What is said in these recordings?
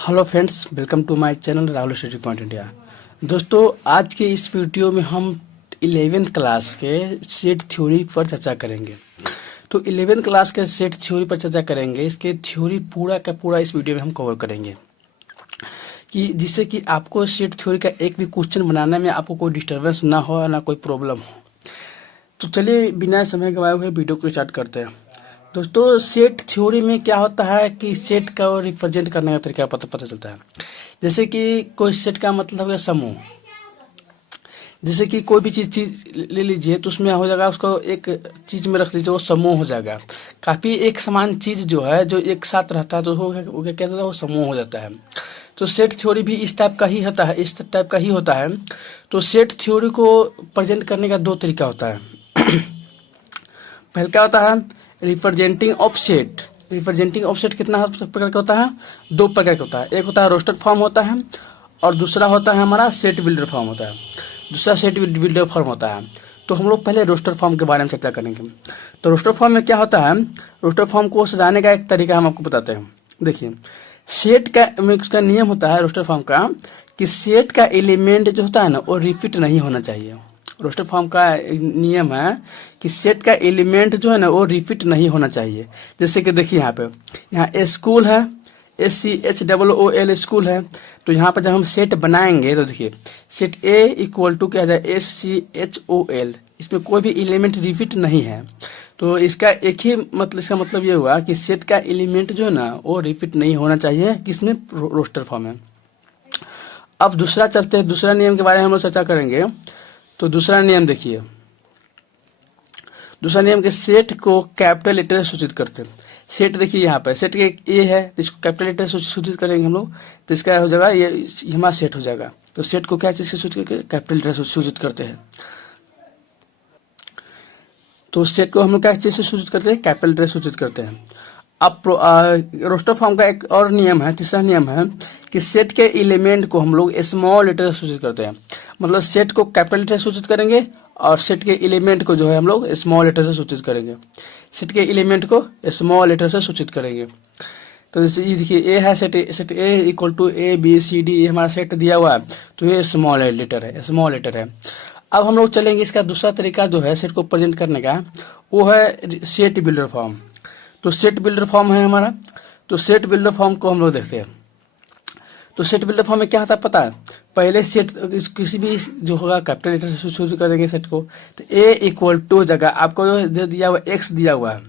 Hello friends, welcome to my channel Rahul study point India. दोस्तों, आज के इस वीडियो में हम 11th क्लास के सेट थ्योरी पर चर्चा करेंगे। तो 11th क्लास के सेट थ्योरी पर चर्चा करेंगे। इसके थ्योरी पूरा का पूरा इस वीडियो में हम कवर करेंगे, कि जिससे कि आपको सेट थ्योरी का एक भी क्वेश्चन बनाने में आपको कोई डिस्टर्बेंस ना हो, ना कोई प्रॉब्लम हो। तो चलिए बिना समय गवाए हुए वीडियो को स्टार्ट करते हैं। दोस्तों, सेट थ्योरी में क्या होता है कि सेट का रिप्रेजेंट करने का तरीका पता चलता है। जैसे कि कोई सेट का मतलब है समूह। जैसे कि कोई भी चीज ले लीजिए, तो उसमें हो जाएगा, उसको एक चीज में रख लीजिए, वो समूह हो जाएगा। काफी एक समान चीज जो है, जो एक साथ रहता है, तो वो क्या कहता है, वो समूह हो जाता है। तो सेट थ्योरी भी इस टाइप का ही होता है, इस टाइप का ही होता है। तो सेट थ्योरी को प्रेजेंट करने का दो तरीका होता है। पहले क्या होता है, representing of set. Representing of set कितना प्रकार का होता है? दो प्रकार का होता है। एक होता है रोस्टर फॉर्म होता है, और दूसरा होता है हमारा सेट बिल्डर फॉर्म होता है। दूसरा सेट बिल्डर फॉर्म होता है। तो हम लोग पहले रोस्टर फॉर्म के बारे में चर्चा करेंगे। तो रोस्टर फॉर्म में क्या होता है, रोस्टर फॉर्म को सजाने का एक तरीका हम आपको बताते हैं। देखिए, सेट का उसका नियम होता है रोस्टर फॉर्म का, कि सेट का एलिमेंट जो होता है ना, वो रिपीट नहीं होना चाहिए। रोस्टर फॉर्म का नियम है कि सेट का एलिमेंट जो है ना, वो रिपीट नहीं होना चाहिए। जैसे कि देखिए, यहाँ स्कूल है, SCHOOL स्कूल है। तो यहाँ पर जब हम सेट बनाएंगे, तो देखिए सेट A इक्वल टू क्या जाए, SCHOL। इसमें कोई भी एलिमेंट रिपीट नहीं है। तो इसका एक ही मतलब, इसका मतलब ये हुआ कि सेट का एलिमेंट जो है ना, वो रिपीट नहीं होना चाहिए, किसमें, रोस्टर फॉर्म में। अब दूसरा चलते हैं, दूसरा नियम के बारे में हम लोग चर्चा करेंगे। तो दूसरा नियम देखिए, दूसरा नियम के सेट को कैपिटल लेटर से सूचित करते हैं। सेट देखिए, यहाँ पर सेट के ए है, तो इसको कैपिटल लेटर से सूचित करेंगे हम लोग, तो इसका हो जाएगा, ये हमारा सेट हो जाएगा। तो सेट को क्या चीज से सूचित करके, कैपिटल लेटर से सूचित करते हैं। तो सेट को हम लोग क्या चीज से सूचित करते हैं, कैपिटल लेटर से सूचित करते हैं। अब रोस्टर फॉर्म का एक और नियम है, तीसरा नियम है कि सेट के एलिमेंट को हम लोग स्मॉल लेटर से सूचित करते हैं। मतलब सेट को कैपिटल लेटर से सूचित करेंगे, और सेट के एलिमेंट को जो है हम लोग स्मॉल लेटर से सूचित करेंगे। सेट के एलिमेंट को स्मॉल लेटर से सूचित करेंगे। तो जैसे ये देखिए, ए है, set A equal to ABCD, ये हमारा सेट दिया हुआ है, तो ये स्मॉल लेटर है, स्मॉल लेटर है। अब हम लोग चलेंगे, इसका दूसरा तरीका जो है सेट को प्रेजेंट करने का, वो है सेट बिल्डर फॉर्म। तो सेट बिल्डर फॉर्म है हमारा। तो सेट बिल्डर फॉर्म को हम लोग देखते हैं। तो सेट बिल्डर फॉर्म में क्या होता है पता है, पहले सेट किसी भी जो होगा कैपिटल लेटर से शुरू करेंगे सेट को। तो A इक्वल टू जगह आपको जो दिया हुआ X दिया हुआ है,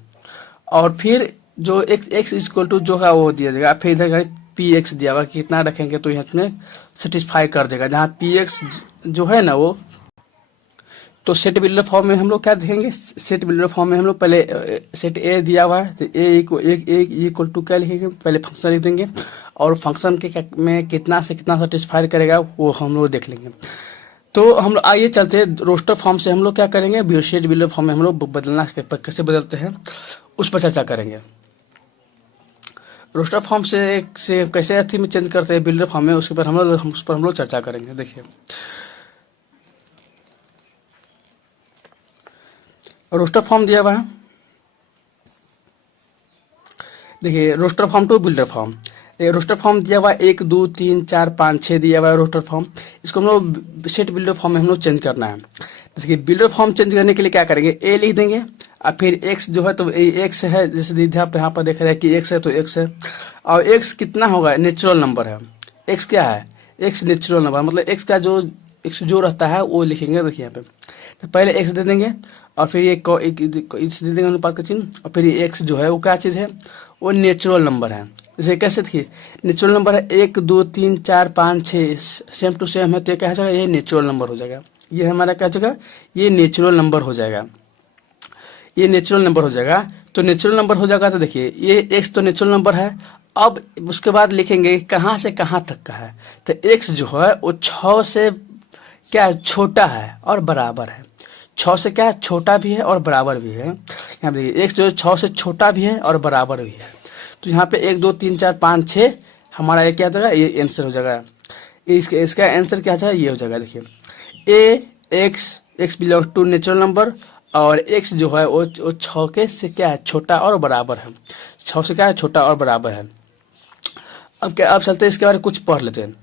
और फिर जो X इक्वल टू जो है वो दिया जाएगा। फिर इधर PX दिया हुआ, कितना रखेंगे तो यहाँ में सेटिस्फाई कर देगा। जहाँ PX जो है ना वो, तो सेट बिल्डर फॉर्म में हम लोग क्या देखेंगे, सेट बिल्डर फॉर्म में हम लोग पहले सेट ए दिया हुआ है, तो ए इक्वल टू क्या लिखेंगे, पहले फंक्शन लिख देंगे, और फंक्शन के में कितना से कितना सेटिस्फाई करेगा वो हम लोग देख लेंगे। तो हम लोग आइए चलते हैं, रोस्टर फॉर्म से हम लोग क्या करेंगे, सेट बिल्डर फॉर्म में हम लोग बदलना कैसे बदलते हैं उस पर चर्चा करेंगे। रोस्टर फॉर्म से कैसे अथी में चेंज करते हैं बिल्डर फॉर्म में, उस पर हम लोग चर्चा करेंगे। देखिए, रोस्टर फॉर्म दिया हुआ है। देखिए, roster form to builder form. Roster form दिया हुआ 1 2 3 4 5 6 दिया हुआ है रोस्टर फॉर्म। इसको हम लोग सेट बिल्डर फॉर्म में हम लोग चेंज करना है। जैसे कि बिल्डर फॉर्म चेंज करने के लिए क्या करेंगे, A लिख देंगे, और फिर X जो है, तो X है, जैसे यहाँ पर देख रहे हैं कि X है, तो X है। और X कितना होगा, नेचुरल नंबर है। X क्या है, X नेचुरल नंबर, मतलब X का जो X जो रहता है वो लिखेंगे। देखिए यहाँ पे, तो पहले X दे देंगे, और फिर ये दे देंगे अनुपात का चिन्ह, और फिर ये X जो है वो क्या चीज है, वो नेचुरल नंबर है। जैसे कैसे देखिए, नेचुरल नंबर है 1 2 3 4 5 6, सेम टू सेम है, तो ये क्या हो जाएगा, ये नेचुरल नंबर हो जाएगा। ये हमारा क्या हो जाएगा, ये नेचुरल नंबर हो जाएगा, ये नेचुरल नंबर हो जाएगा। तो नेचुरल नंबर हो जाएगा, तो देखिए ये X तो नेचुरल नंबर है। अब उसके बाद लिखेंगे कहाँ से कहाँ तक का है, तो X जो है वो 6 से क्या छोटा है और बराबर है। 6 से क्या छोटा भी है और बराबर भी है। यहाँ देखिए X जो है 6 से छोटा भी है और बराबर भी है। तो यहाँ पे 1 2 3 4 5 6 हमारा ये क्या हो जाएगा, ये आंसर हो जाएगा। इसका आंसर क्या हो जाएगा, ये हो जाएगा। देखिए X belong to natural number, और X जो है वो 6 के से क्या है, छोटा और बराबर है। 6 से क्या है, छोटा और बराबर है। अब चलते हैं इसके बारे में कुछ पढ़ लेते हैं।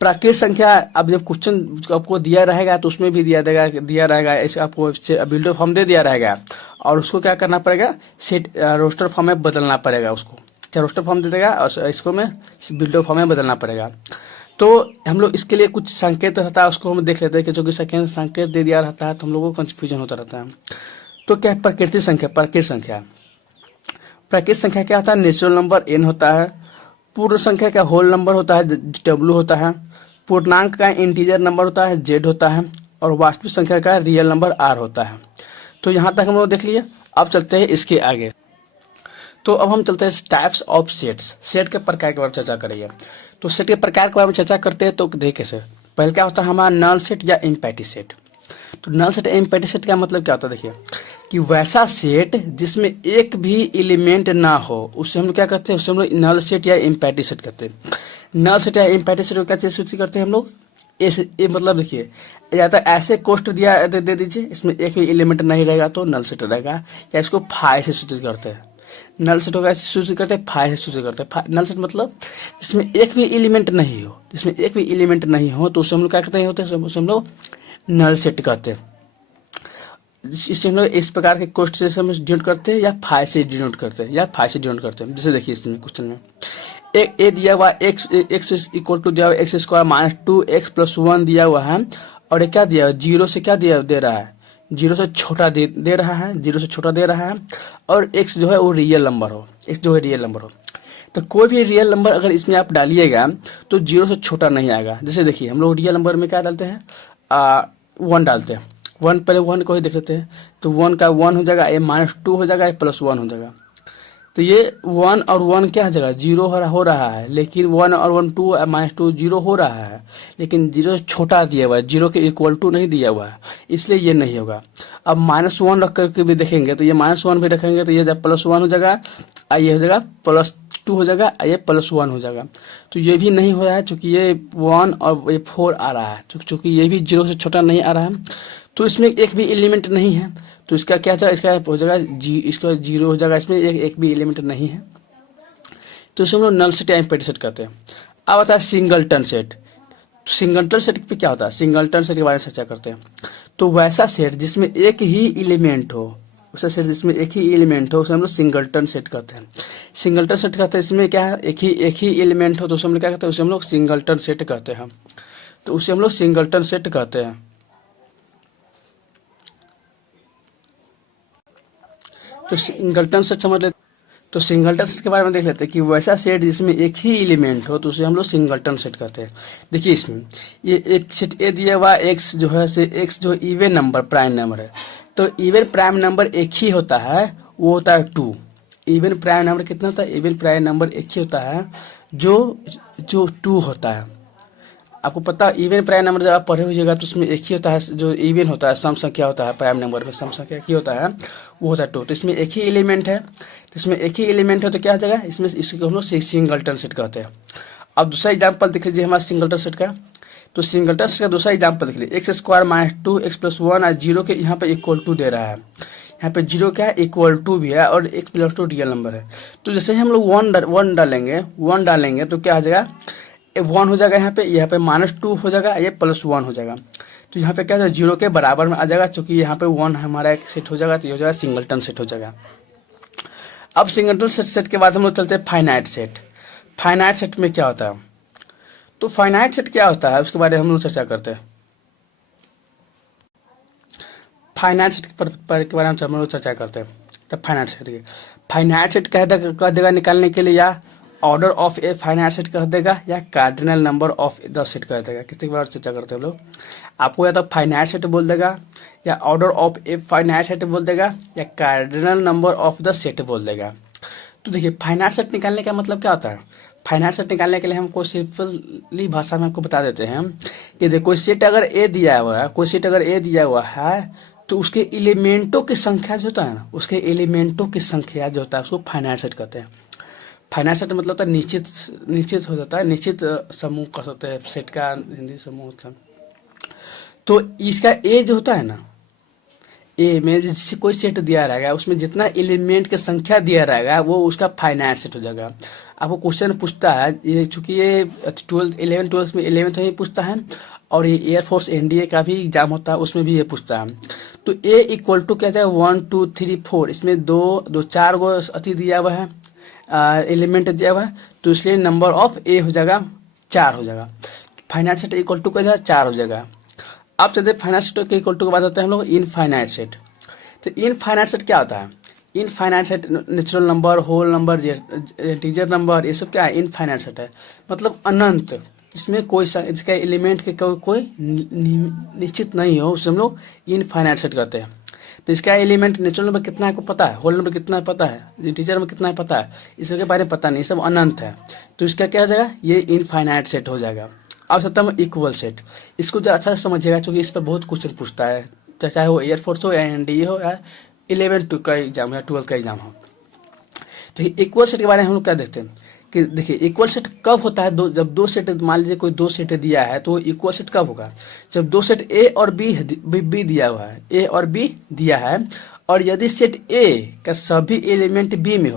प्राकृत संख्या, अब जब क्वेश्चन आपको दिया रहेगा तो उसमें भी दिया रहेगा इस आपको बिल्डर फॉर्म दे दिया रहेगा, और उसको क्या करना पड़ेगा, सेट रोस्टर फॉर्म में बदलना पड़ेगा उसको। चाहे रोस्टर फॉर्म दे देगा और इसको में बिल्डर फॉर्म में बदलना पड़ेगा। तो हम लोग इसके लिए कुछ संकेत रहता है, उसको हम देख लेते हैं कि जो कि संकेत दे दिया रहता है तो हम लोगों को कंफ्यूजन होता रहता है। तो क्या है प्राकृतिक संख्या? प्राकृतिक संख्या क्या होता है? नेचुरल नंबर n होता है। पूर्ण संख्या का होल नंबर होता है w होता है। पूर्णांक का इंटीजर नंबर होता है z होता है। और वास्तविक संख्या का रियल नंबर r होता है। तो यहाँ तक हम लोग देख लिए। अब चलते हैं इसके आगे। तो अब हम चलते हैं टाइप्स ऑफ सेट्स, सेट के प्रकार के बारे में चर्चा करेंगे। तो सेट के प्रकार के बारे में चर्चा करते हैं तो देखिए कैसे, पहले क्या होता है हमारा नल सेट या एम्पैटी सेट। तो नल सेट एम्पैटी सेट का मतलब क्या होता है, देखिए कि वैसा सेट जिसमें एक भी एलिमेंट ना हो उससे हम लोग क्या करते हैं, उससे हम लोग नल सेट या एम्पैटी सेट करते हैं। नल सेट या एम्पैटी सेट को क्या चीज सूचित करते हैं हम लोग, ये मतलब देखिए या तो ऐसे कोष्ट दे दीजिए इसमें एक भी एलिमेंट नहीं रहेगा तो नल सेट रहेगा, या इसको फाइ से सूचित करते हैं। नल सेट होगा सूचित करते हैं, फाइ से सूचित करते हैं। नल सेट मतलब जिसमें एक भी एलिमेंट नहीं हो, जिसमें एक भी एलिमेंट नहीं हो तो उससे हम लोग क्या करते हैं, उसे हम लोग नल सेट कहते हैं। इससे हम लोग इस प्रकार के कोष्ट से हम डिनोट करते हैं या फाइ से डिनोट करते हैं, जैसे देखिए इसमें क्वेश्चन में एक ए दिया हुआ एक्स इक्वल टू दिया हुआ एक्स स्क्वायर माइनस 2x + 1 दिया हुआ है, और ये क्या दिया है, जीरो से क्या दे रहा है, जीरो से छोटा दे रहा है, जीरो से छोटा दे रहा है, और x जो है वो रियल नंबर हो, x जो है रियल नंबर हो। तो कोई भी रियल नंबर अगर इसमें आप डालिएगा तो जीरो से छोटा नहीं आएगा। जैसे देखिए हम लोग रियल नंबर में क्या डालते हैं, 1 डालते हैं। 1 पहले 1 को ही देख लेते हैं। तो 1 का 1 हो जाएगा, ये -2 हो जाएगा, ये +1 हो जाएगा। तो ये 1 और 1 क्या हो जाएगा, जीरो हो रहा है, लेकिन 1 और 1 2 -2 जीरो हो रहा है, लेकिन जीरो से छोटा दिया हुआ है, जीरो के इक्वल टू नहीं दिया हुआ है, इसलिए ये नहीं होगा। अब -1 रख करके भी देखेंगे तो ये -1 भी रखेंगे तो ये +1 हो जाएगा, ये हो जाएगा +2 हो जाएगा, ये +1 हो जाएगा। तो ये भी नहीं हो रहा है चूंकि ये 1 और ये 4 आ रहा है, चूंकि ये भी जीरो से छोटा नहीं आ रहा है, तो इसमें एक भी एलिमेंट नहीं है। तो इसका क्या जाएगा, इसका हो जाएगा इसका जीरो हो जाएगा, इसमें एक भी एलिमेंट नहीं है, तो इसे हम लोग नल सेट या एम्पटी सेट कहते हैं। अब आता है सिंगलटन सेट। सिंगलटन सेट पे क्या होता है, सिंगलटन सेट के बारे में चर्चा करते हैं। तो वैसा सेट जिसमें एक ही एलिमेंट हो, वैसा सेट जिसमें एक ही एलिमेंट हो उसे हम लोग सिंगलटन सेट कहते हैं। सिंगलटन सेट कहते हैं इसमें क्या है, एक ही एलिमेंट हो तो उसे हम लोग क्या कहते हैं, उसे हम लोग सिंगलटन सेट कहते हैं। तो उसे हम लोग सिंगलटन सेट कहते हैं। तो सिंगलटन सेट समझ लेते। तो सिंगलटन सेट के बारे में देख लेते हैं कि वैसा सेट जिसमें एक ही एलिमेंट हो तो उसे हम लोग सिंगलटन सेट कहते हैं। देखिए इसमें ये एक सेट ए दिया हुआ एक्स जो है से एक्स जो इवन नंबर प्राइम नंबर है, तो इवन प्राइम नंबर एक ही होता है, वो होता है 2। इवन प्राइम नंबर कितना होता है, इवन प्राइम नंबर एक ही होता है जो 2 होता है। आपको पता है इवन प्राइम नंबर जब आप पढ़े होइएगा तो उसमें एक ही होता है, जो इवन होता है सम संख्या होता है, प्राइम नंबर में सम संख्या एक ही होता है, वो होता है 2। तो इसमें एक ही एलिमेंट है, तो इसमें एक ही एलिमेंट है तो क्या हो जाएगा, इसमें इसको हम लोग सिंगलटन सेट कहते हैं। अब दूसरा एग्जाम्पल देख लीजिए हमारा सिंगलटन सेट का। तो सिंगलटन सेट का दूसरा एग्जाम्पल देख लीजिए, x² - 2x + 1 और जीरो के यहाँ पे इक्वल टू दे रहा है, यहाँ पे जीरो क्या है, इक्वल टू भी है, और x + 2 रियल नंबर है। तो जैसे ही हम लोग 1 डालेंगे तो क्या हो जाएगा, 1 हो जाएगा, यहाँ पे -2 हो जाएगा, ये +1 हो जाएगा। तो यहाँ पे क्या हो जाएगा, जीरो के बराबर में आ जाएगा, क्योंकि यहाँ पे 1 हमारा एक सेट हो जाएगा, तो ये हो जाएगा सिंगलटन सेट हो जाएगा। अब सिंगलटन सेट के बाद हम लोग चलते हैं फाइनाइट सेट। फाइनाइट सेट में क्या होता है, तो फाइनाइट सेट क्या होता है उसके बारे में हम लोग चर्चा करते हैं। फाइनाइट सेट के बारे में हम लोग चर्चा करते हैं। तब फाइनाइट सेट कह देगा निकालने के लिए, या order of a finite set कह देगा, या cardinal number of the set कह देगा। कितने बार चर्चा करते हैं हम लोग, आपको या तो फाइनाइट सेट बोल देगा, या order of a finite set बोल देगा, या cardinal number of the set बोल देगा। तो देखिए फाइनाइट सेट निकालने का मतलब क्या होता है, फाइनाइट सेट निकालने के लिए हमको सिंपली भाषा में आपको बता देते हैं कि देखो कोई सेट अगर ए दिया हुआ है, तो उसके एलिमेंटों की संख्या जो होता है ना, उसके एलिमेंटों की संख्या जो होता है उसको फाइनाइट सेट कहते हैं। फाइनाइट सेट मतलब होता है निश्चित हो जाता है, निश्चित समूह का होता है सेट का हिंदी समूह का। तो इसका ए जो होता है ना, ए में जैसे कोई सेट दिया रहेगा उसमें जितना एलिमेंट की संख्या दिया रहेगा वो उसका फाइनाइट सेट हो जाएगा। आपको क्वेश्चन पूछता है, ये चूंकि ये 11th में 11th में पूछता है और ये एयरफोर्स एनडीए का भी एग्जाम होता है उसमें भी ये पूछता है। तो ए इक्वल टू क्या है 1 2 3 4, इसमें दो चार गो अति दिया हुआ है, एलिमेंट दिया हुआ है, तो इसलिए नंबर ऑफ ए हो जाएगा 4 हो जाएगा। फाइनाइट सेट इक्वल टू क्या 4 हो जाएगा। अब चलते फाइनाइट सेट के इक्वल टू के बाद होता है हम लोग इनफाइनाइट सेट। तो इनफाइनाइट सेट क्या होता है? Infinite set natural number, whole number, integer number, ये सब क्या है? इनफाइनाइट सेट है, मतलब अनंत। इसमें कोई इसका एलिमेंट के कोई निश्चित नहीं हो, उसे हम लोग इनफाइनाइट सेट कहते हैं। तो इसका एलिमेंट नेचुरल नंबर कितना है को पता है, होल नंबर कितना है पता है, इंटीजर में कितना है पता है, इसके बारे में पता नहीं, सब अनंत है। तो इसका क्या हो जाएगा? ये इनफाइनाइट सेट हो जाएगा। अब सकता है इक्वल सेट, इसको जो अच्छा से समझिएगा क्योंकि इस पर बहुत क्वेश्चन पूछता है, चाहे वो एयरफोर्स हो या एनडीए हो या 11th का एग्जाम या 12th का एग्जाम हो। तो इक्वल सेट के बारे में हम लोग क्या देखते हैं कि देखिए इक्वल सेट कब होता है? जब दो सेट, मान लीजिए कोई दो सेट दिया है तो इक्वल सेट कब होगा? जब दो सेट ए और बी दिया हुआ है, ए और बी दिया है, और यदि सेट ए का सभी एलिमेंट बी में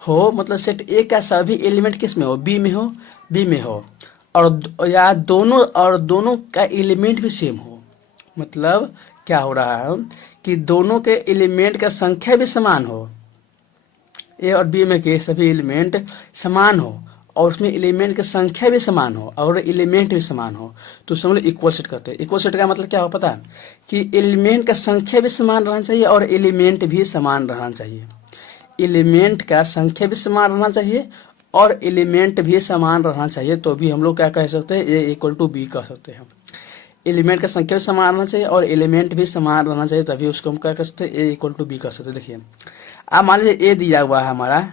हो मतलब सेट ए का सभी एलिमेंट किस में हो? बी में हो, और या दोनों का एलिमेंट भी सेम हो। मतलब क्या हो रहा है कि दोनों के एलिमेंट का संख्या भी समान हो, ए और बी में के सभी एलिमेंट समान हो और उसमें एलिमेंट की संख्या भी समान हो और एलिमेंट भी समान हो, तो समझ लो इक्वल सेट कहते हैं। इक्वल सेट का मतलब क्या हो पता है? कि एलिमेंट का संख्या भी समान रहना चाहिए और एलिमेंट भी समान रहना चाहिए। एलिमेंट का संख्या भी समान रहना चाहिए और एलिमेंट भी समान रहना चाहिए, तो भी हम लोग क्या कह सकते हैं? ए इक्वल टू बी कह सकते हैं। एलिमेंट का संख्या भी समान रहना चाहिए और एलिमेंट भी समान रहना चाहिए, तभी उसको हम क्या कर सकते हैं? ए इक्वल टू बी कह सकते हैं। देखिए अब मान लीजिए ए दिया हुआ है हमारा,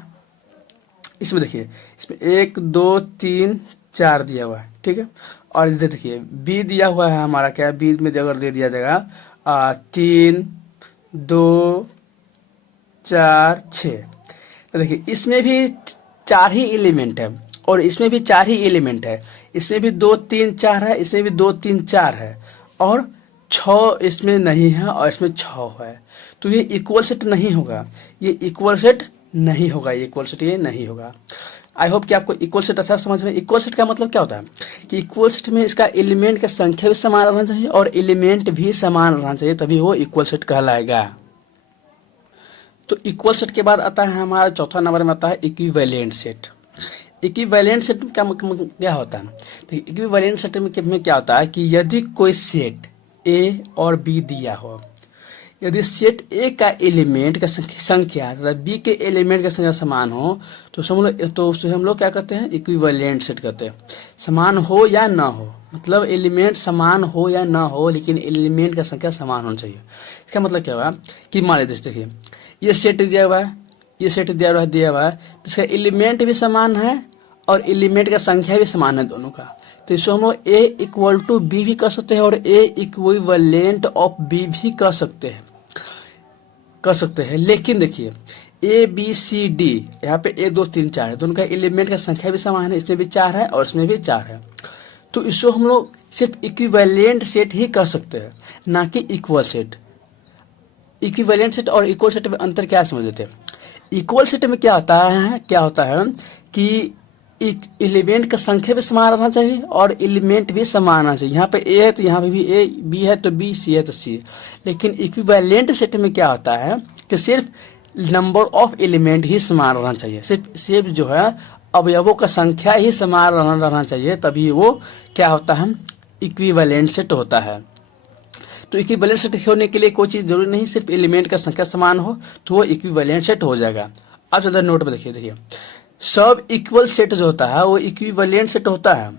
इसमें देखिए इसमें 1 2 3 4 दिया हुआ है, ठीक है। और इधर देखिए बी दिया हुआ है हमारा, क्या बी में अगर दे दिया जाएगा 3 2 4 6, तो देखिए इसमें भी 4 ही एलिमेंट है और इसमें भी 4 ही एलिमेंट है, इसमें भी 2 3 4 है, इसमें भी 2 3 4 है और 6 इसमें नहीं है और इसमें 6 है, तो ये इक्वल सेट नहीं होगा, ये इक्वल सेट नहीं होगा, ये इक्वल सेट ये नहीं होगा। आई होप कि आपको इक्वल सेट अच्छा समझ में। इक्वल सेट का मतलब क्या होता है कि इक्वल सेट में इसका एलिमेंट का संख्या भी समान रहना चाहिए और एलिमेंट भी समान रहना चाहिए, तभी वो इक्वल सेट कहलाएगा। तो इक्वल सेट के बाद आता है हमारा चौथा नंबर में आता है इक्विवेलेंट सेट। इक्विवेलेंट सेट क्या होता है? तो इक्विवेलेंट सेट में क्या होता है कि यदि कोई सेट ए और बी दिया हो, यदि सेट ए का एलिमेंट का संख्या तथा बी के एलिमेंट का संख्या समान हो तो समझ लो, तो उसे हम लोग क्या कहते हैं? इक्विवेलेंट सेट कहते हैं। समान हो या ना हो, मतलब एलिमेंट समान हो या ना हो लेकिन एलिमेंट का संख्या समान होना चाहिए। इसका मतलब क्या हुआ कि मान लीजिए देखिए ये सेट दिया हुआ है, ये सेट दिया हुआ है, तो इसका एलिमेंट भी समान है और एलिमेंट का संख्या भी समान है दोनों का, तो इसको हम लोग ए इक्वल टू बी भी कर सकते हैं और ए इक्विवेलेंट ऑफ बी भी कर सकते हैं। लेकिन देखिए ए बी सी डी, यहाँ पे 1 2 3 4 है, दोनों का एलिमेंट का संख्या भी समान है, इसमें भी 4 है और इसमें भी 4 है, तो इसको हम लोग सिर्फ इक्विवेलेंट सेट ही कर सकते हैं, ना कि इक्वल सेट। इक्विवेलेंट सेट और इक्वल सेट में अंतर क्या समझ लेते हैं? इक्वल सेट में क्या होता है कि एलिमेंट का संख्या भी समान रहना चाहिए और एलिमेंट भी समान रहना चाहिए। यहाँ पे ए है तो यहाँ पे भी ए, बी है तो बी, सी है तो सी। लेकिन इक्विवेलेंट सेट में क्या होता है कि सिर्फ नंबर ऑफ एलिमेंट ही समान रहना चाहिए, सिर्फ जो है अवयवों का संख्या ही समान रहना चाहिए, तभी वो क्या होता है? इक्विवेलेंट सेट होता है। तो इक्विवेलेंट सेट होने के लिए कोई चीज जरूरी नहीं, सिर्फ एलिमेंट का संख्या समान हो तो वो इक्विवेलेंट सेट हो जाएगा। अब चलते नोट में देखिए सब इक्वल सेट जो होता है वो इक्विवेलेंट सेट होता है।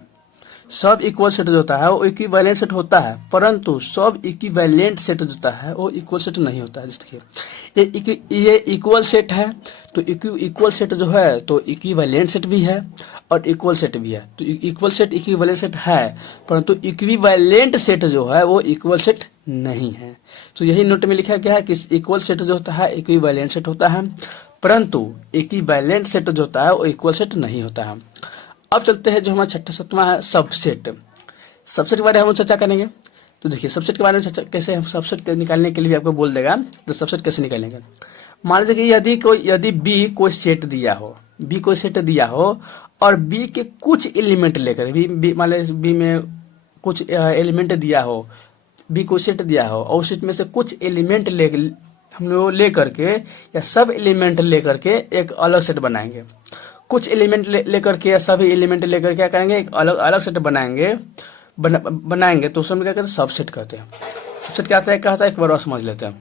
सब इक्वल सेट जो होता है वो इक्विवेलेंट सेट होता है, परंतु सब इक्विवेलेंट सेट जो होता है वो इक्वल सेट नहीं होता है। देखिए ये इक्वल सेट है तो इक्वल सेट जो है तो इक्विवेलेंट सेट भी है और इक्वल सेट भी है। तो इक्वल सेट इक्विवेलेंट सेट है, परंतु इक्विवेलेंट सेट जो है वो इक्वल सेट नहीं है। तो यही नोट में लिखा गया है कि इक्वल सेट जो होता है इक्विवेलेंट सेट होता है, परंतु इक्विवेलेंट सेट जो होता है वो इक्वल सेट नहीं होता है। अब चलते हैं जो हमारा छठा 7वां है सबसेट। सबसेट के बारे में हम चर्चा करेंगे। तो देखिए सबसेट के बारे में कैसे, हम सबसेट निकालने के लिए भी आपको बोल देगा तो सबसेट कैसे निकालेंगे। मान लीजिए कि यदि बी कोई सेट दिया हो, बी कोई सेट दिया हो और बी के कुछ एलिमेंट लेकर, बी मान लीजिए बी में कुछ एलिमेंट दिया हो, बी को सेट दिया हो और उस सेट में से कुछ एलिमेंट हम लोग ले करके या सब एलिमेंट लेकर के एक अलग सेट बनाएंगे। कुछ एलिमेंट लेकर के या सभी एलिमेंट लेकर क्या करेंगे, एक अलग अलग सेट बनाएंगे तो उसमें क्या कहते हैं, सबसेट कहते हैं। सबसेट क्या होता है एक बार और समझ लेते हैं।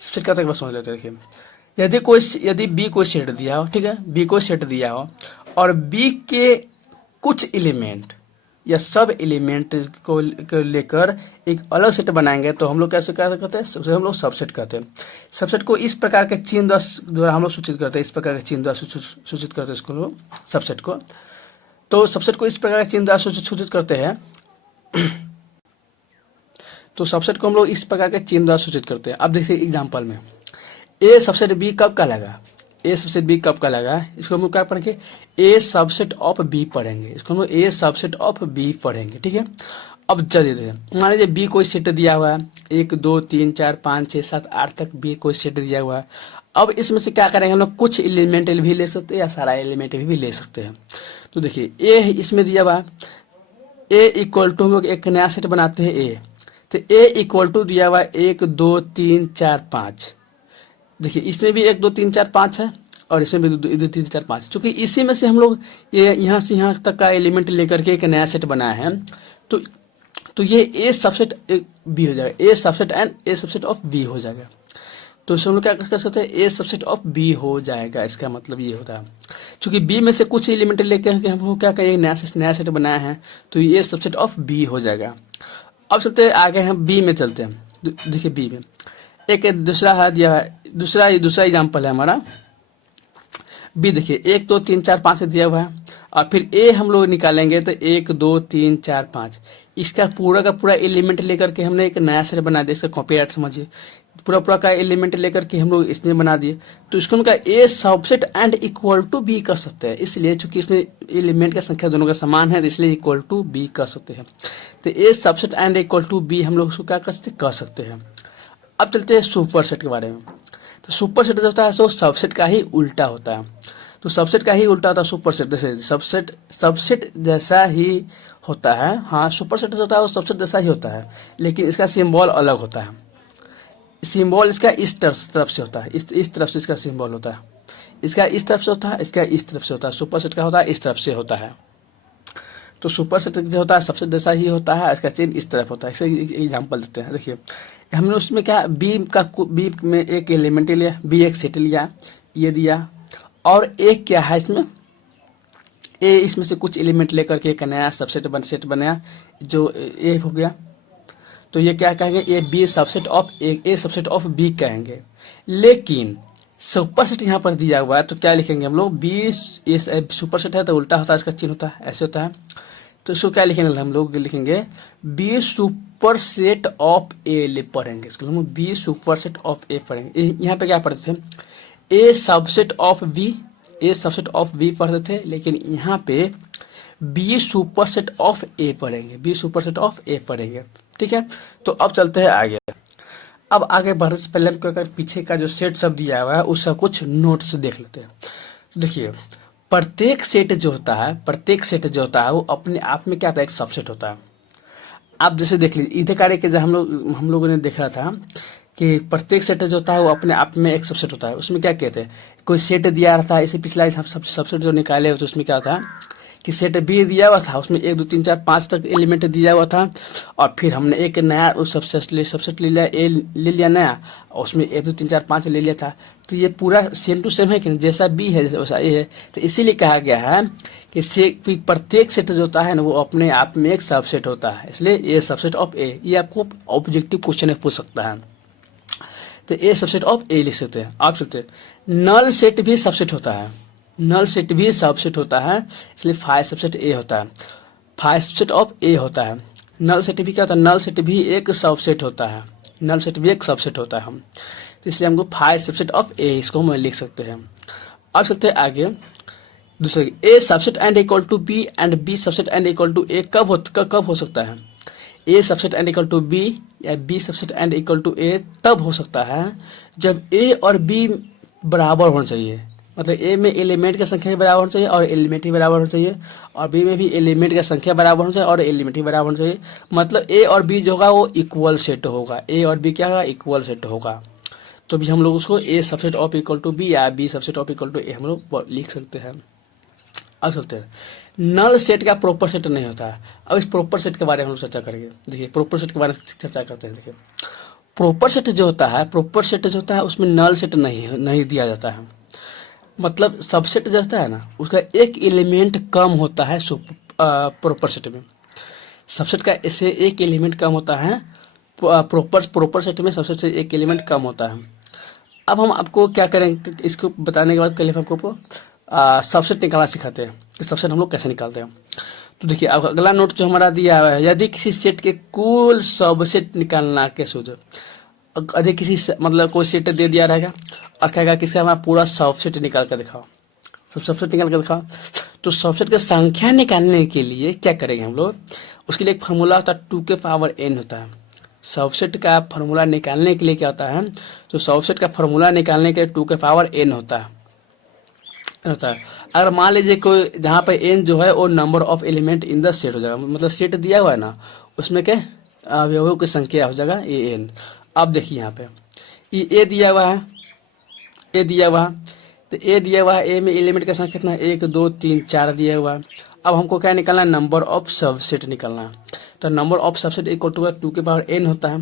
सबसेट क्या होता है एक बार समझ लेते हैं। देखिए यदि बी को सेट दिया हो, ठीक है, बी को सेट दिया हो और बी के कुछ एलिमेंट या सब एलिमेंट को लेकर एक अलग सेट बनाएंगे तो हम लोग कैसे क्या करते हैं, उसे हम लोग सबसेट कहते हैं। सबसेट को इस प्रकार के चिन्ह द्वारा हम लोग सूचित करते हैं, इस प्रकार के चिन्ह द्वारा सूचित करते हैं इसको लोग सबसेट को। तो सबसेट को इस प्रकार के चिन्ह द्वारा सूचित करते हैं। तो सबसेट को हम लोग इस प्रकार के चिन्ह द्वारा सूचित करते हैं। अब देखिए एग्जाम्पल में ए सबसेट बी कब कहलाएगा, ए सबसेट बी कब कहलाएगा, इसको हम लोग क्या पढ़ेंगे, ए सबसेट ऑफ बी पढ़ेंगे, इसको हम लोग ए सबसेट ऑफ बी पढ़ेंगे, ठीक है। अब चलिए देखिए, मान लीजिए बी कोई सेट दिया हुआ है 1 2 3 4 5 6 7 8 तक बी कोई सेट दिया हुआ है। अब इसमें से क्या करेंगे हम लोग, कुछ एलिमेंट भी ले सकते हैं या सारा एलिमेंट भी ले सकते हैं। तो देखिए ए इसमें दिया हुआ है, ए इक्वल टू हम लोग एक नया सेट बनाते हैं ए, तो ए इक्वल टू दिया हुआ है 1 2 3 4 5। देखिए इसमें भी 1 2 3 4 5 है और इसमें भी 2 2 3 4 5, क्योंकि इसी में से हम लोग ये यहाँ से यहाँ तक का एलिमेंट लेकर के एक नया सेट बनाया है। तो ये ए सबसेट बी हो जाएगा, A subset and A subset of B हो जाएगा। तो इसमें हम लोग क्या कर सकते हैं, ए सबसेट ऑफ बी हो जाएगा। इसका मतलब ये होता है क्योंकि बी में से कुछ एलिमेंट लेकर के हम लोग क्या करेंगे, नया सेट बनाया है तो ये सबसेट ऑफ बी हो जाएगा। अब चलते हैं आगे, हम बी में चलते हैं। देखिए बी में एक दूसरा है दिया है, दूसरा एग्जाम्पल है हमारा बी। देखिए 1 2 3 4 5 दिया हुआ है और फिर ए हम लोग निकालेंगे तो 1 2 3 4 5, इसका पूरा का पूरा एलिमेंट लेकर के हमने एक नया सेट बना दिया। इसका कॉपीराइट समझिए, पूरा का एलिमेंट लेकर के हम लोग इसमें बना दिए तो इसको हम A subset and equal to B कर सकते हैं। इसलिए चूंकि इसमें एलिमेंट का संख्या दोनों का समान है तो इसलिए इक्वल टू बी कर सकते हैं। तो A subset and equal to B हम लोग उसको क्या कर सकते हैं। अब चलते हैं सुपर सेट के बारे में। तो सुपर सेट जो होता है सो सबसेट का ही उल्टा होता है। तो सबसेट का ही उल्टा होता है सुपर सेट, जैसे सबसेट जैसा ही होता है। हाँ, सुपर सेट जो होता है वो सबसेट जैसा ही होता है लेकिन इसका सिंबल अलग होता है। सिंबल इसका इस तरफ से होता है, इस तरफ से इसका सिंबल होता है, इसका इस तरफ से होता है, इसका इस तरफ से होता है। सुपर सेट का होता है इस तरफ से होता है। तो सुपर सेट जो होता है सबसेट जैसा ही होता है, इसका चिन्ह इस तरफ होता है। इसे एग्जाम्पल देते हैं। देखिए हमने उसमें क्या बी में एक एलिमेंट लिया, बी एक सेट लिया, ये दिया और एक क्या है इसमें ए, इसमें से कुछ एलिमेंट लेकर के एक नया सबसेट सेट बनाया जो ए हो गया। तो ये क्या कहेंगे, A B subset of A subset of B कहेंगे। लेकिन सुपर सेट यहाँ पर दिया हुआ है तो क्या लिखेंगे हम लोग, बी सुपर सेट है तो उल्टा होता है, इसका चिन्ह होता है ऐसे होता है। तो इसको क्या लिखेंगे, हम लोग लिखेंगे B super set of A पढ़ेंगे। इसको हम B super set of A पढ़ेंगे। यहाँ पे क्या पढ़ते थे, A subset of B, A subset of B पढ़ते थे, लेकिन यहाँ पे B super set of A पढ़ेंगे, B super set of A पढ़ेंगे। ठीक है, तो अब चलते हैं आगे। अब आगे बढ़ने से पहले हम पीछे का जो सेट सब दिया हुआ है उसका कुछ नोट से देख लेते हैं। तो देखिए प्रत्येक सेट जो होता है वो अपने आप में क्या होता है, एक सबसेट होता है। आप जैसे देख लीजिए इधर कार्य के हम लोगों ने देखा था कि प्रत्येक सेट जो होता है वो अपने आप में एक सबसेट होता है। उसमें क्या कहते हैं, कोई सेट दिया रहता है, इसे पिछला सबसेट जो निकाले हो तो उसमें क्या था कि सेट बी दिया हुआ था, उसमें 1 2 3 4 5 तक एलिमेंट दिया हुआ था और फिर हमने एक नया उस सबसेट ले लिया, ए ले लिया नया और उसमें 1 2 3 4 5 ले लिया था। तो ये पूरा सेम टू सेम है कि जैसा बी है वैसा ए है। तो इसीलिए कहा गया है कि प्रत्येक सेट जो होता है ना वो अपने आप में एक सबसेट होता है, इसलिए ए सबसेट ऑफ ए। ये आपको ऑब्जेक्टिव क्वेश्चन में पूछ सकता है। तो ए सबसेट ऑफ ए लिख सकते हैं। आप सकते नल सेट भी सबसेट होता है, नल सेट भी सबसेट होता है, इसलिए फाइव सबसेट ए होता है, फाइव सबसेट ऑफ ए होता है। नल सेट भी क्या होता है, नल सेट भी एक सबसेट होता है, नल सेट भी एक सबसेट होता है। हम तो इसलिए हमको फाइव सबसेट ऑफ ए इसको हम लिख सकते हैं। अब सकते हैं आगे दूसरे, A subset and equal to B and B subset and equal to A कब हो सकता है। A subset and equal to B या B subset and equal to A तब हो सकता है जब ए और बी बराबर होना चाहिए। मतलब ए में एलिमेंट की संख्या बराबर होनी चाहिए और एलिमेंट ही बराबर होना चाहिए, और बी में भी एलिमेंट की संख्या बराबर होनी चाहिए और एलिमेंट ही बराबर होना चाहिए। मतलब ए और बी जो होगा वो इक्वल सेट होगा, ए और बी क्या होगा, इक्वल सेट होगा। तो भी हम लोग उसको A subset of equal to B या B subset of equal to A हम लोग लिख सकते हैं। अब चलते हैं, नल सेट का प्रॉपर सेट नहीं होता है। अब इस प्रॉपर सेट के बारे में हम चर्चा करेंगे। देखिए प्रॉपर सेट के बारे में चर्चा करते हैं। देखिए प्रॉपर सेट जो होता है, प्रॉपर सेट जो होता है उसमें नल सेट नहीं दिया जाता है। मतलब सबसेट जो होता है ना, उसका एक एलिमेंट कम होता है प्रॉपर सेट में। सबसेट का इससे एक एलिमेंट कम होता है, प्रॉपर सेट में सबसेट से एक एलिमेंट कम होता है। अब हम आपको क्या करेंगे, इसको बताने के बाद पहले हम आपको सबसेट निकालना सिखाते हैं कि सबसेट हम लोग कैसे निकालते हैं। तो देखिए अब अगला नोट जो हमारा दिया हुआ है, यदि किसी सेट के कुल सबसेट निकालना के सूत्र, यदि किसी मतलब कोई सेट दे दिया रहेगा और कहेगा कि हमारा पूरा सबसेट निकाल कर दिखाओ, सबसेट निकाल कर दिखाओ। तो सबसेट की संख्या निकालने के लिए क्या करेंगे हम लोग, उसके लिए एक फार्मूला होता है 2 के पावर n होता है। सबसेट का फार्मूला निकालने के लिए क्या होता है, तो सबसेट का फार्मूला निकालने के लिए 2 के पावर n होता है। अगर मान लीजिए कोई जहाँ पे n जो है वो number of element in the set हो जाएगा, मतलब सेट दिया हुआ है ना, उसमें क्या अवयवों की संख्या हो जाएगा ए n। अब देखिए यहाँ पे ये ए दिया हुआ है, ए दिया हुआ है, तो ए दिया हुआ है, ए में एलिमेंट का संख्या कितना है, 1 2 3 4 दिया हुआ है। अब हमको क्या निकालना है, नंबर ऑफ सबसेट निकालना है। तो number of subset equal to 2 के पावर n होता है,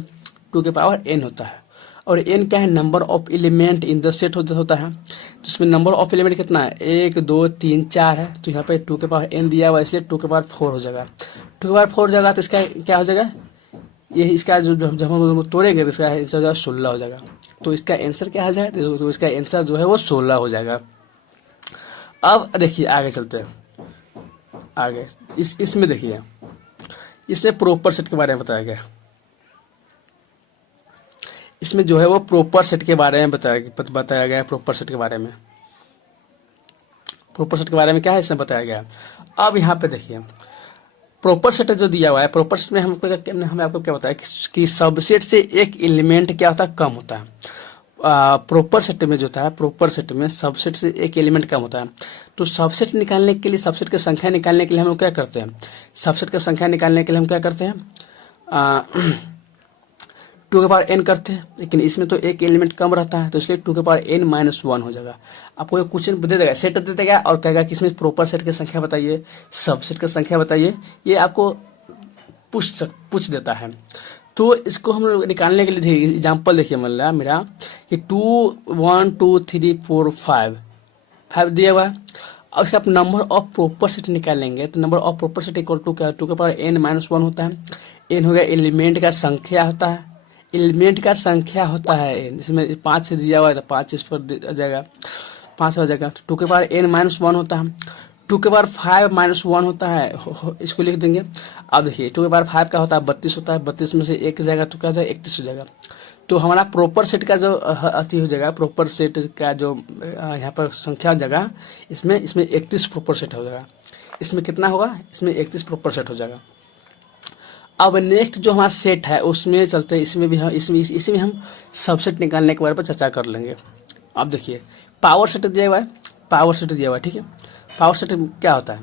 2 के पावर n होता है। और n क्या है, number of element in the set होता है। तो इसमें नंबर ऑफ एलिमेंट कितना है, 1 2 3 4 है। तो यहाँ पे 2 के पावर n दिया हुआ है, इसलिए 2 के पावर 4 हो जाएगा। 2 के पावर 4 हो जाएगा तो इसका क्या हो जाएगा, ये इसका जो जब हम तोड़ेंगे तो इसका आंसर जो है 16 हो जाएगा। तो इसका आंसर क्या हो जाएगा, तो इसका आंसर जो है वो 16 हो जाएगा। अब देखिए आगे चलते हैं, आगे इसमें देखिए, इसमें प्रॉपर सेट के बारे में बताया गया। इसमें जो है वो प्रॉपर सेट के बारे में बताया गया है। प्रॉपर सेट के बारे में, प्रॉपर सेट के बारे में क्या है इसमें बताया गया। अब यहाँ पे देखिए प्रॉपर सेट जो दिया हुआ है, प्रॉपर सेट में हमें आपको क्या बताया कि सबसेट से एक एलिमेंट क्या होता है, कम होता है। प्रॉपर सेट में जो होता है, प्रॉपर सेट में सबसेट से एक एलिमेंट कम होता है। तो सबसेट निकालने के लिए, सबसेट की संख्या निकालने के लिए हम लोग क्या करते हैं, सबसेट की संख्या निकालने के लिए हम क्या करते हैं, 2 के पावर n करते हैं। लेकिन इसमें तो एक एलिमेंट कम रहता है, तो इसलिए 2 के पावर n माइनस 1 हो जाएगा। आपको एक क्वेश्चन दे देगा, सेट दे देगा और कहेगा कि इसमें प्रॉपर सेट की संख्या बताइए, सबसेट की संख्या बताइए। ये आपको पूछ देता है। तो इसको हम लोग निकालने के लिए एग्जाम्पल देखिए, मतलब मेरा कि 2 1 2 3 4 5 दिया हुआ है। और इसका आप नंबर ऑफ प्रॉपर सेट निकालेंगे तो number of proper set equal to क्या, 2 के पावर n माइनस 1 होता है। n हो गया एलिमेंट का संख्या होता है, एलिमेंट का संख्या होता है n। इसमें 5 से दिया हुआ है तो 5 इस पर आ जाएगा, 5 हो जाएगा। 2 के पावर n माइनस 1 होता है, 2 के पावर 5 माइनस 1 होता है, इसको लिख देंगे। अब देखिए 2 के पावर 5 का होता है 32 होता है, 32 में से 1 जाएगा तो क्या हो जाएगा, 31 हो जाएगा। तो हमारा प्रॉपर सेट का जो अति हो जाएगा, प्रॉपर सेट का जो यहाँ पर संख्या जगह, इसमें 31 प्रॉपर सेट हो जाएगा। इसमें कितना होगा, इसमें 31 प्रॉपर सेट हो जाएगा। अब नेक्स्ट जो हमारा सेट है उसमें चलते हैं, इसमें भी हम इसमें हम सबसेट निकालने के बारे में चर्चा कर लेंगे। अब देखिए पावर सेट दिया हुआ है, पावर सेट दिया हुआ है, ठीक है। पावर सेट क्या होता है,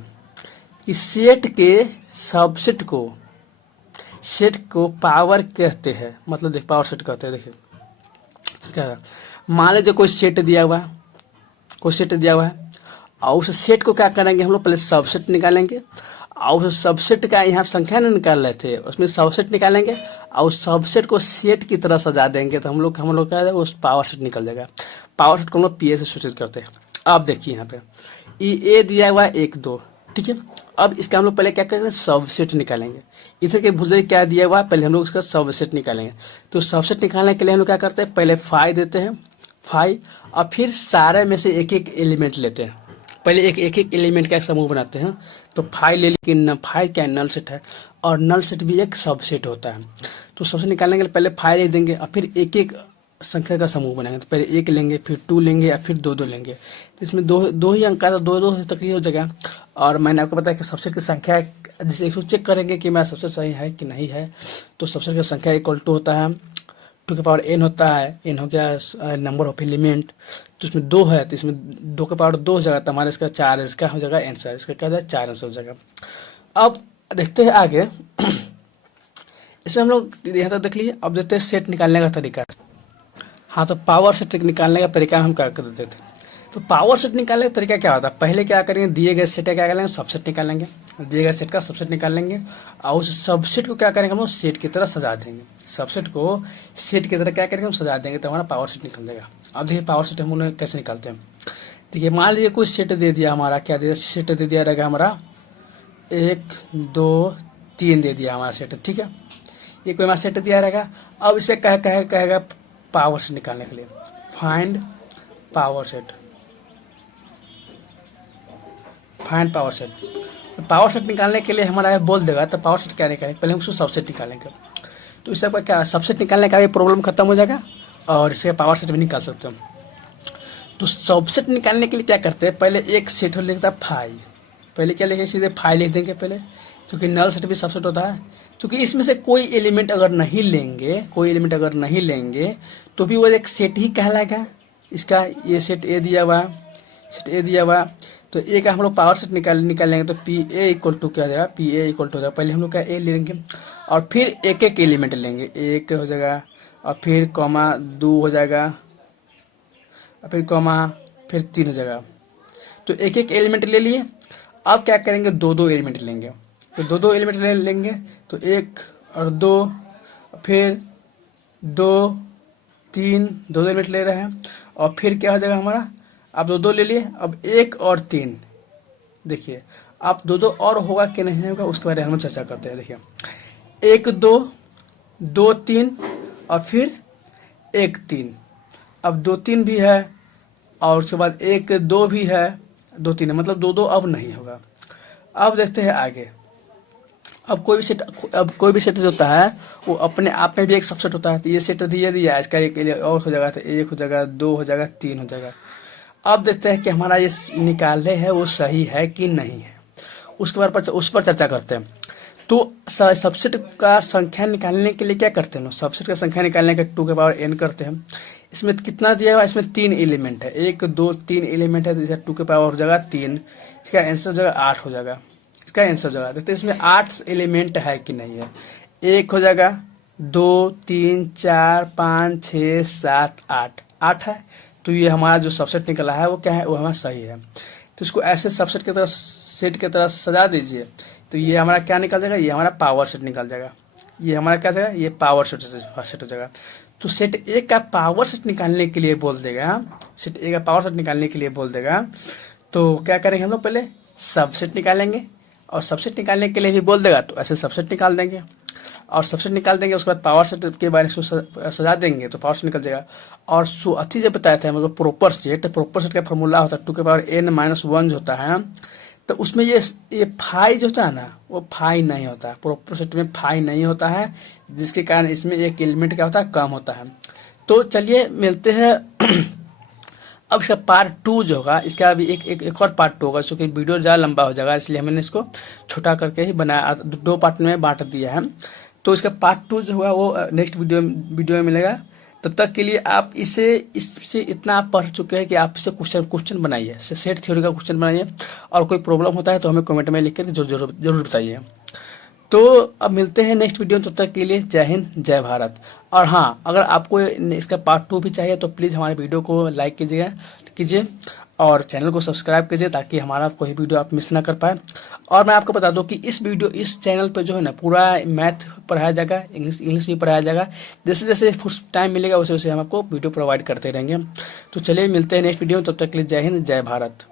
इस सेट के सबसेट को, सेट को पावर कहते हैं। मतलब देख पावर सेट कहते हैं। देखिए क्या है, मान लीजिए कोई सेट दिया हुआ है, कोई सेट दिया हुआ है और उस सेट को क्या करेंगे हम लोग, पहले सबसेट निकालेंगे और उस सबसेट का यहाँ संख्या नहीं निकाल रहे थे, उसमें सबसेट निकालेंगे और उस सबसेट को सेट की तरह सजा देंगे तो हम लोग क्या है, उस पावर सेट निकल जाएगा। पावर सेट को हम लोग पी से सूचित करते हैं। अब देखिए यहाँ पे ए दिया हुआ है 1 2, ठीक है। अब इसका हम लोग पहले क्या करेंगे, सबसेट निकालेंगे। इसे के भूल क्या दिया हुआ है, पहले हम लोग इसका सबसेट निकालेंगे। तो सबसेट निकालने के लिए हम लोग क्या करते हैं, पहले 5 देते हैं 5 और फिर सारे में से एक एक एलिमेंट लेते हैं। पहले एक एलिमेंट का एक समूह बनाते हैं। तो 5 ले, लेकिन 5 क्या नल सेट है और नल सेट भी एक सबसेट होता है। तो सबसेट निकालने के लिए पहले 5 ले देंगे और फिर एक एक संख्या का समूह बनाएंगे। तो पहले 1 लेंगे, फिर 2 लेंगे और फिर 2 2 लेंगे। तो इसमें दो ही अंक का, 2 2 तक ही हो जाएगा। और मैंने आपको बताया कि सबसेट की संख्या जैसे इसको चेक करेंगे कि मेरा सबसेट सही है कि नहीं है। तो सबसेट की संख्या इक्वल टू होता है 2 के पावर n होता है, n हो गया नंबर ऑफ एलिमेंट। तो इसमें 2 है तो इसमें 2 के पावर 2 हो जाएगा, तो हमारे इसका 4 इसका हो जाएगा आंसर, इसका क्या हो जाएगा 4 आंसर हो जाएगा। अब देखते हैं आगे इसमें हम लोग यहाँ तक देख लिए। अब देखते हैं सेट निकालने का तरीका। हाँ, तो पावर सेट निकालने का तरीका हम क्या कर देते थे। तो पावर सेट निकालने का तरीका क्या होता है, पहले क्या करेंगे, दिए गए सेट का क्या करेंगे, सबसेट निकालेंगे, दिए गए सेट का सबसेट निकाल लेंगे और उस सबसेट को क्या करेंगे हम लोग सेट की तरह सजा देंगे। सबसेट को सेट की तरह क्या करेंगे हम सजा देंगे, तो हमारा पावर सेट निकल जाएगा। अब देखिए पावर सेट हम लोग कैसे निकालते हैं। देखिए मान लीजिए कोई सेट दे दिया, हमारा क्या दे दिया, सेट दे दिया रहेगा हमारा 1 2 3 दे दिया हमारा सेट, ठीक है, ये कोई हमारा सेट दिया रहेगा। अब इसे कहेगा पावर सेट निकालने के लिए, find power set, find power set. Power set निकालने के लिए हमारा बोल देगा, तो पावर सेट क्या निकालेंगे, पहले हम उसको सबसेट निकालेंगे। तो इससे क्या सबसेट निकालने का भी प्रॉब्लम खत्म हो जाएगा और इससे पावर सेट भी निकाल सकते हैं। तो सबसेट निकालने के लिए क्या करते हैं, पहले एक सेट हो लिखता है फाइव, पहले क्या लिखेंगे, सीधे फाइव लिख देंगे पहले, क्योंकि नल सेट भी सबसेट होता है। क्योंकि इसमें से कोई एलिमेंट अगर नहीं लेंगे तो भी वो एक सेट ही कहलाएगा। इसका ये सेट ए दिया हुआ, सेट ए दिया हुआ, तो ए का हम लोग पावर सेट निकालेंगे तो पी ए इक्वल टू क्या हो जाएगा, पी ए इक्वल टू हो जाएगा। पहले हम लोग क्या ए लेंगे और फिर एक एक एलिमेंट लेंगे, एक हो जाएगा और फिर कॉमा 2 हो जाएगा और फिर कॉमा फिर 3 हो जाएगा। तो एक एक एलिमेंट ले लिए। अब क्या करेंगे, 2 एलिमेंट लेंगे, तो 2 एलिमेंट लेंगे, तो 1 और 2 फिर 2 3 2 एलिमेंट ले रहे हैं और फिर क्या हो जाएगा हमारा, अब 2 ले लिए, अब 1 और 3, देखिए अब 2 और होगा कि नहीं होगा उसके बारे में हम चर्चा करते हैं। देखिए 1 2 2 3 और फिर 1 3, अब 2 3 भी है और उसके बाद 1 2 भी है, 2 3 है, मतलब 2 अब नहीं होगा। अब देखते हैं आगे। अब कोई भी सेट जो होता है वो अपने आप में भी एक सबसेट होता है। तो ये सेट दिया इसका एक और हो जाएगा, तो 1 हो जाएगा, 2 हो जाएगा, 3 हो जाएगा। अब देखते हैं कि हमारा ये निकाले है वो सही है कि नहीं है, उसके बाद उस पर चर्चा करते हैं। तो सबसेट का संख्या निकालने के लिए क्या करते हैं, सबसेट का संख्या निकालने के 2 के पावर n करते हैं। इसमें कितना दिया हुआ है, इसमें 3 एलिमेंट है, 1 2 3 एलिमेंट है, तो 2 के पावर हो जाएगा 3, इसका आंसर हो जाएगा 8 हो जाएगा, इसका आंसर हो जाएगा। देखते हैं इसमें 8 एलिमेंट है कि नहीं है। 1 हो जाएगा, 2 3 4 5 6 7 8 है, तो ये हमारा जो सबसेट निकला है वो क्या है, वो हमारा सही है। तो इसको ऐसे सबसेट की तरह सेट की तरह सजा दीजिए, तो ये हमारा क्या निकल जाएगा, ये हमारा पावर सेट निकल जाएगा। ये हमारा क्या जाएगा, ये पावर सेट हो जाएगा। तो सेट ए का पावर सेट निकालने के लिए बोल देगा, सेट ए का पावर सेट निकालने के लिए बोल देगा, तो क्या करेंगे हम लोग, पहले सबसेट निकालेंगे और सबसेट निकालने के लिए भी बोल देगा, तो ऐसे सबसेट निकाल देंगे और सबसेट निकाल देंगे। उसके बाद पावर सेट के बारे में सजा देंगे तो पावर सेट निकल जाएगा। और अथी जब बताया था मतलब प्रोपर सेट का फॉर्मूला होता है 2 के पावर n-1 जो होता है, तो उसमें ये फाई जो होता है ना, वो फाई नहीं होता है, प्रोपर सेट में फाई नहीं होता है, जिसके कारण इसमें एक एलिमेंट क्या होता है, कम होता है। तो चलिए मिलते हैं अब इसका पार्ट 2 जो होगा, इसका अभी एक और पार्ट 2 होगा, क्योंकि वीडियो ज़्यादा लंबा हो जाएगा, इसलिए हमने इसको छोटा करके ही बनाया, 2 पार्ट में बांट दिया है। तो इसका पार्ट 2 जो होगा वो नेक्स्ट वीडियो में मिलेगा। तब तक के लिए आप इससे इतना आप पढ़ चुके हैं कि आप इससे क्वेश्चन बनाइए, सेट थ्योरी का क्वेश्चन बनाइए, और कोई प्रॉब्लम होता है तो हमें कमेंट में लिख कर जरूर बताइए। तो अब मिलते हैं नेक्स्ट वीडियो में, तब तक के लिए जय हिंद जय भारत। और हाँ, अगर आपको इसका पार्ट 2 भी चाहिए तो प्लीज़ हमारे वीडियो को लाइक कीजिए और चैनल को सब्सक्राइब कीजिए, ताकि हमारा कोई वीडियो आप मिस ना कर पाए। और मैं आपको बता दूं कि इस चैनल पे जो है ना, पूरा मैथ पढ़ाया जाएगा, इंग्लिश भी पढ़ाया जाएगा। जैसे जैसे टाइम मिलेगा वैसे वैसे हम आपको वीडियो प्रोवाइड करते रहेंगे। तो चलिए मिलते हैं नेक्स्ट वीडियो में, तब तक के लिए जय हिंद जय भारत।